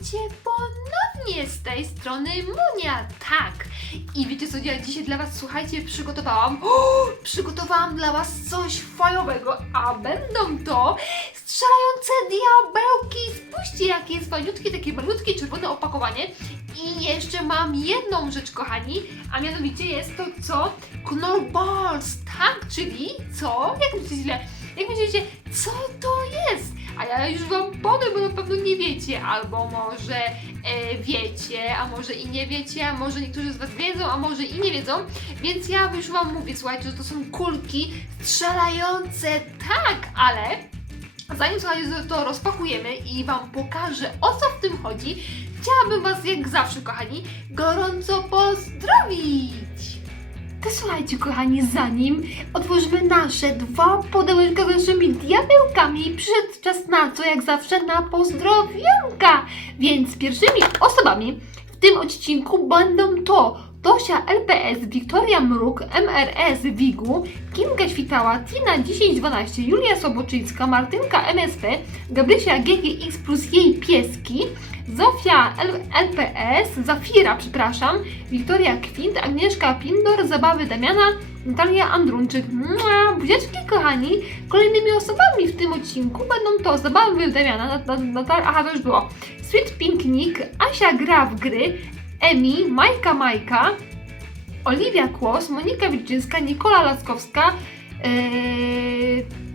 Witajcie ponownie z tej strony Munia, tak. I wiecie co ja dzisiaj dla was, słuchajcie, przygotowałam? O, przygotowałam dla was coś fajowego, a będą to strzelające diabełki. Spójrzcie, jakie jest fajniutkie, takie malutkie, czerwone opakowanie. I jeszcze mam jedną rzecz, kochani, a mianowicie jest to co? Knorr Balls, tak? Czyli co? Jak myślicie, jak myślicie, co to jest? A ja już wam powiem, bo na pewno nie wiecie, albo może e, wiecie, a może i nie wiecie, a może niektórzy z was wiedzą, a może i nie wiedzą. Więc ja już wam mówię, słuchajcie, że to są kulki strzelające, tak, ale zanim słuchajcie, to rozpakujemy i wam pokażę o co w tym chodzi, chciałabym was jak zawsze, kochani, gorąco pozdrowić! To słuchajcie, kochani, zanim otworzymy nasze dwa pudełeczka z naszymi diabełkami, przyszedł czas na co, jak zawsze, na pozdrowionka. Więc pierwszymi osobami w tym odcinku będą to Tosia LPS, Wiktoria Mruk, MRS Wigu, Kinga Świtała, Tina 1012, Julia Soboczyńska, Martynka MSP, Gabrysia GGX plus jej pieski, Zofia LPS, Zafira, przepraszam, Wiktoria Kwint, Agnieszka Pindor, Zabawy Damiana, Natalia Andrunczyk. Mua, buziaczki kochani, kolejnymi osobami w tym odcinku będą to Zabawy Damiana, Nat- Nat- Natalia, aha to już było, Sweet Pinknik, Asia gra w gry, Emi, Majka Majka, Oliwia Kłos, Monika Wilczyńska, Nikola Laskowska,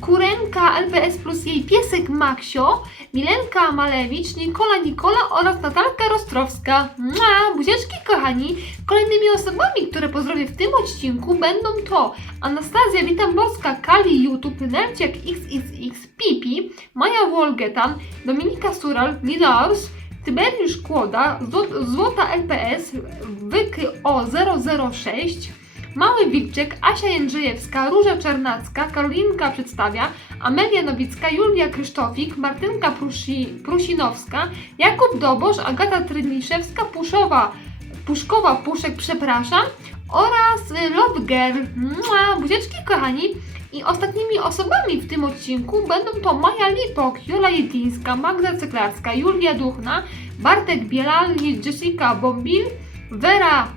Kurenka LPS plus jej piesek Maksio, Milenka Malewicz, Nikola Nikola oraz Natalka Rostrowska. Mua, buziaczki kochani! Kolejnymi osobami, które pozdrowię w tym odcinku będą to Anastazja Witamborska, Kali YouTube, Nerciak XXX, Pipi, Maja Wolgetan, Dominika Sural, Milors, Tyberiusz Kłoda, Zło- Złota LPS, Wyky O006, Mały Wilczek, Asia Jędrzejewska, Róża Czernacka, Karolinka Przedstawia, Amelia Nowicka, Julia Krysztofik, Martynka Prusi, Prusinowska, Jakub Dobosz, Agata Tryniszewska, Puszowa, Puszkowa Puszek, przepraszam, oraz y, Love Girl. Mua, buziaczki kochani. I ostatnimi osobami w tym odcinku będą to Maja Lipok, Jola Jetińska, Magda Cyklarska, Julia Duchna, Bartek Bielal, Jessica Bombil, Wera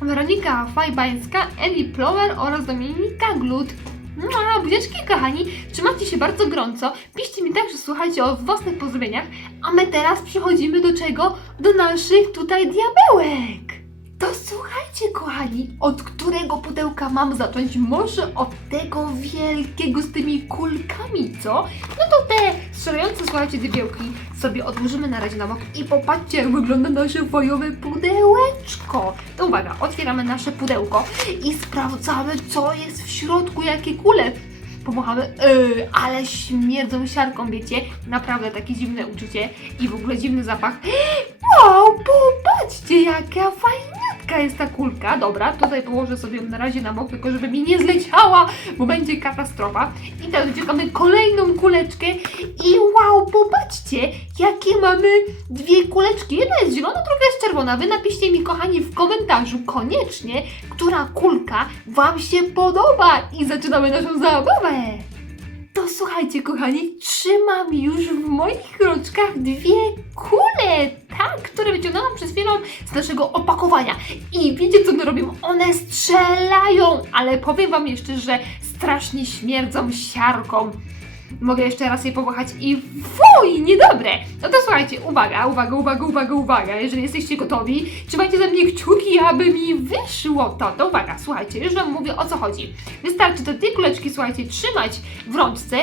Weronika Fajbańska, Eli Plower oraz Dominika Glut. No, buziaczki kochani, trzymajcie się bardzo gorąco, piszcie mi także, słuchajcie, o własnych pozdrowieniach, a my teraz przechodzimy do czego? Do naszych tutaj diabełek! To słuchajcie, kochani, od którego pudełka mam zacząć? Może od tego wielkiego z tymi kulkami, co? No to te strzelające, słuchajcie, diabełki sobie odłożymy na razie na bok i popatrzcie, jak wygląda nasze fajowe pudełeczko. To uwaga, otwieramy nasze pudełko i sprawdzamy, co jest w środku, jakie kule. Pomachamy, yy, ale śmierdzą siarką, wiecie? Naprawdę takie dziwne uczucie i w ogóle dziwny zapach. Wow, popatrzcie, jaka fajniutka jest ta kulka. Dobra, tutaj położę sobie na razie na bok, tylko żeby mi nie zleciała, bo będzie katastrofa. I teraz wyciągamy kolejną kuleczkę i wow, popatrzcie, jakie mamy dwie kuleczki. Jedna jest zielona, druga jest czerwona. Wy napiszcie mi, kochani, w komentarzu koniecznie, która kulka Wam się podoba i zaczynamy naszą zabawę. To słuchajcie, kochani, trzymam już w moich rączkach dwie kule, tak, które wyciągnęłam przed chwilą z naszego opakowania. I wiecie, co one robią? One strzelają, ale powiem Wam jeszcze, że strasznie śmierdzą siarką. Mogę jeszcze raz je powąchać i fuj, niedobre! No to słuchajcie, uwaga, uwaga, uwaga, uwaga, uwaga, jeżeli jesteście gotowi, trzymajcie za mnie kciuki, aby mi wyszło to. To uwaga, słuchajcie, już Wam mówię o co chodzi. Wystarczy te dwie kuleczki, słuchajcie, trzymać w rączce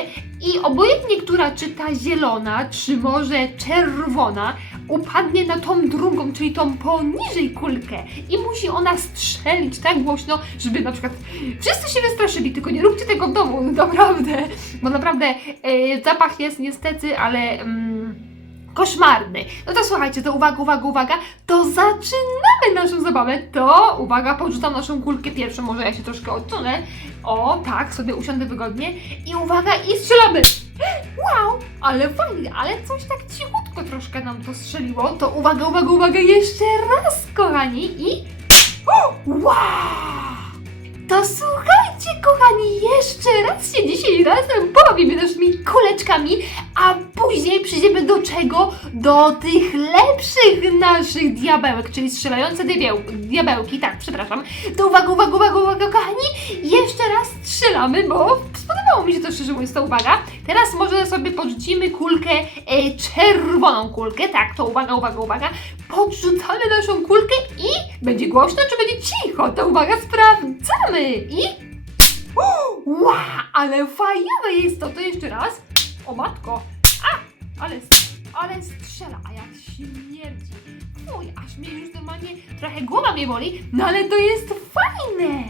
i obojętnie, która czy ta zielona, czy może czerwona, upadnie na tą drugą, czyli tą poniżej kulkę i musi ona strzelić tak głośno, żeby na przykład wszyscy się wystraszyli, tylko nie róbcie tego w domu, naprawdę, bo naprawdę e, zapach jest niestety, ale... Mm, koszmarny. No to słuchajcie, to uwaga, uwaga, uwaga, to zaczynamy naszą zabawę. To, uwaga, porzucam naszą kulkę pierwszą, może ja się troszkę odsunę. O, tak, sobie usiądę wygodnie. I uwaga, i strzelamy! Wow, ale fajnie, ale coś tak cichutko troszkę nam to strzeliło. To uwaga, uwaga, uwaga, jeszcze raz, kochani, i... Wow! To słuchajcie, kochani, jeszcze raz się dzisiaj razem pobawimy naszymi kuleczkami, a później przejdziemy do czego? Do tych lepszych naszych diabełek, czyli strzelające diabeł, diabełki, tak, przepraszam. To uwaga, uwaga, uwaga, uwaga, kochani, jeszcze raz strzelamy, bo spodobało mi się to szczerze mówiąc, ta uwaga. Teraz może sobie podrzucimy kulkę, e, czerwoną kulkę, tak, to uwaga, uwaga, uwaga. Podrzucamy naszą kulkę i będzie głośno, czy będzie cicho? To uwaga, sprawdzamy i... Wow, ale fajowe jest to, to jeszcze raz. O matko, a, ale, ale strzela, a jak śmierdzi. Fuj, aż mnie już normalnie trochę głowa mnie boli, no ale to jest fajne.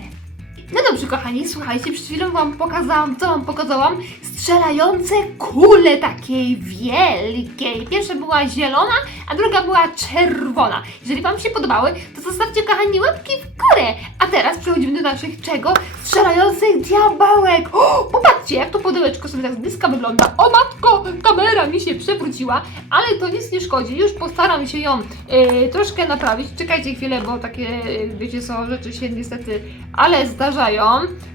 No dobrze, kochani, słuchajcie, przed chwilą wam pokazałam, co wam pokazałam? Strzelające kule takiej wielkiej. Pierwsza była zielona, a druga była czerwona. Jeżeli wam się podobały, to zostawcie, kochani, łapki w górę. A teraz przechodzimy do naszych czego? Strzelających diabełek. O, popatrzcie, jak to pudełeczko sobie tak z bliska wygląda. O matko, kamera mi się przewróciła, ale to nic nie szkodzi. Już postaram się ją e, troszkę naprawić. Czekajcie chwilę, bo takie, e, wiecie co, rzeczy się niestety, ale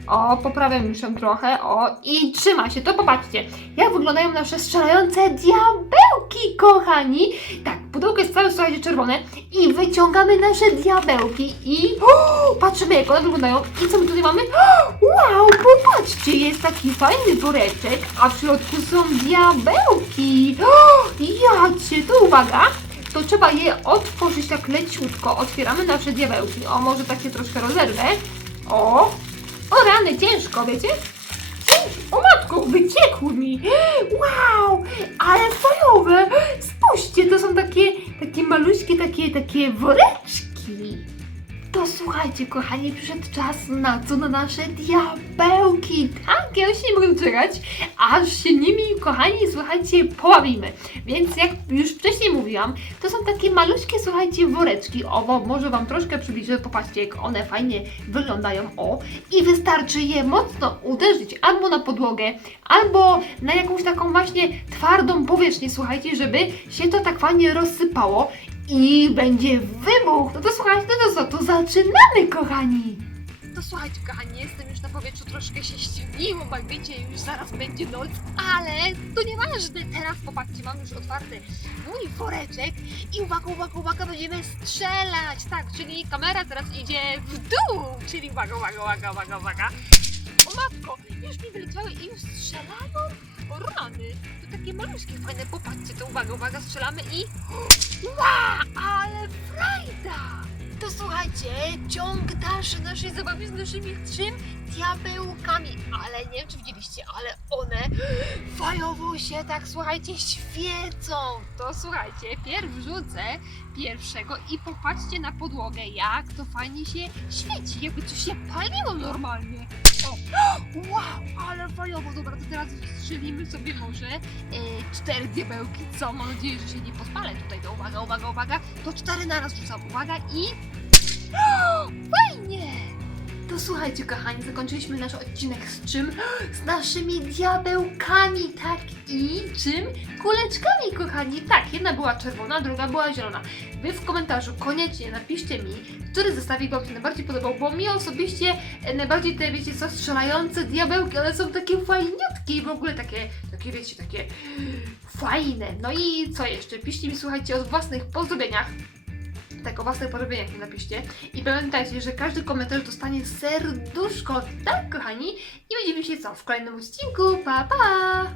O, poprawiam już ją trochę. O, i trzyma się. To popatrzcie, jak wyglądają nasze strzelające diabełki, kochani. Tak, pudełko jest całe, słuchajcie, czerwone i wyciągamy nasze diabełki i o, patrzymy, jak one wyglądają. I co my tutaj mamy? Wow, popatrzcie, jest taki fajny woreczek, a w środku są diabełki. O, jacie, to uwaga. To trzeba je otworzyć tak leciutko. Otwieramy nasze diabełki. O, może takie troszkę rozerwę. O, o rany, ciężko, wiecie? O matko, wyciekł mi. Wow, ale fajowe. Spójrzcie, to są takie, takie maluśkie, takie, takie woreczki. To słuchajcie, kochani, przyszedł czas na co? Na nasze diabełki. Tak, ja się nie mogę doczekać, aż się nimi, kochani, słuchajcie, poławimy. Więc jak już wcześniej mówiłam, to są takie maluśkie, słuchajcie, woreczki. O, bo może Wam troszkę przybliżę, popatrzcie, jak one fajnie wyglądają. O, i wystarczy je mocno uderzyć albo na podłogę, albo na jakąś taką właśnie twardą powierzchnię, słuchajcie, żeby się to tak fajnie rozsypało i będzie wybuch. No to słuchajcie, no to co, to zaczynamy, kochani. To słuchajcie, kochani, jestem już na powietrzu, troszkę się ściemniło, bo jak wiecie, już zaraz będzie noc, ale to nieważne. Teraz popatrzcie, mam już otwarty mój woreczek i uwaga, uwaga, uwaga, będziemy strzelać. Tak, czyli kamera teraz idzie w dół, czyli uwaga, uwaga, uwaga, uwaga, uwaga. O matko, już mi wyleciały i już strzelają. O rany, to takie maluśkie, fajne, popatrzcie, to uwaga, uwaga, strzelamy i... Wow, ale frajda! To słuchajcie, ciąg dalszy naszej zabawy z naszymi trzym diabełkami. Ale nie wiem, czy widzieliście, ale one fajowo się tak, słuchajcie, świecą. To słuchajcie, pierw rzucę pierwszego i popatrzcie na podłogę, jak to fajnie się świeci, jakby coś się paliło normalnie. O, wow, ale fajowo. Dobra, to teraz strzelimy sobie może e, cztery diabełki, co? Mam nadzieję, że się nie podpalę tutaj. To uwaga, uwaga, uwaga. To cztery naraz rzucam, uwaga i... Fajnie! To słuchajcie, kochani, zakończyliśmy nasz odcinek z czym? Z naszymi diabełkami, tak i czym? Kuleczkami, kochani. Tak, jedna była czerwona, druga była zielona. Wy w komentarzu koniecznie napiszcie mi, który zestawik Wam się najbardziej podobał, bo mi osobiście e, najbardziej te, wiecie co, strzelające diabełki, one są takie fajniutkie i w ogóle takie, takie, wiecie, takie fajne. No i co jeszcze? Piszcie mi, słuchajcie, o własnych pozdrowieniach. Tak, o własnych pozdrowieniach mi napiszcie. I pamiętajcie, że każdy komentarz dostanie serduszko, tak kochani? I widzimy się co w kolejnym odcinku. Pa, pa!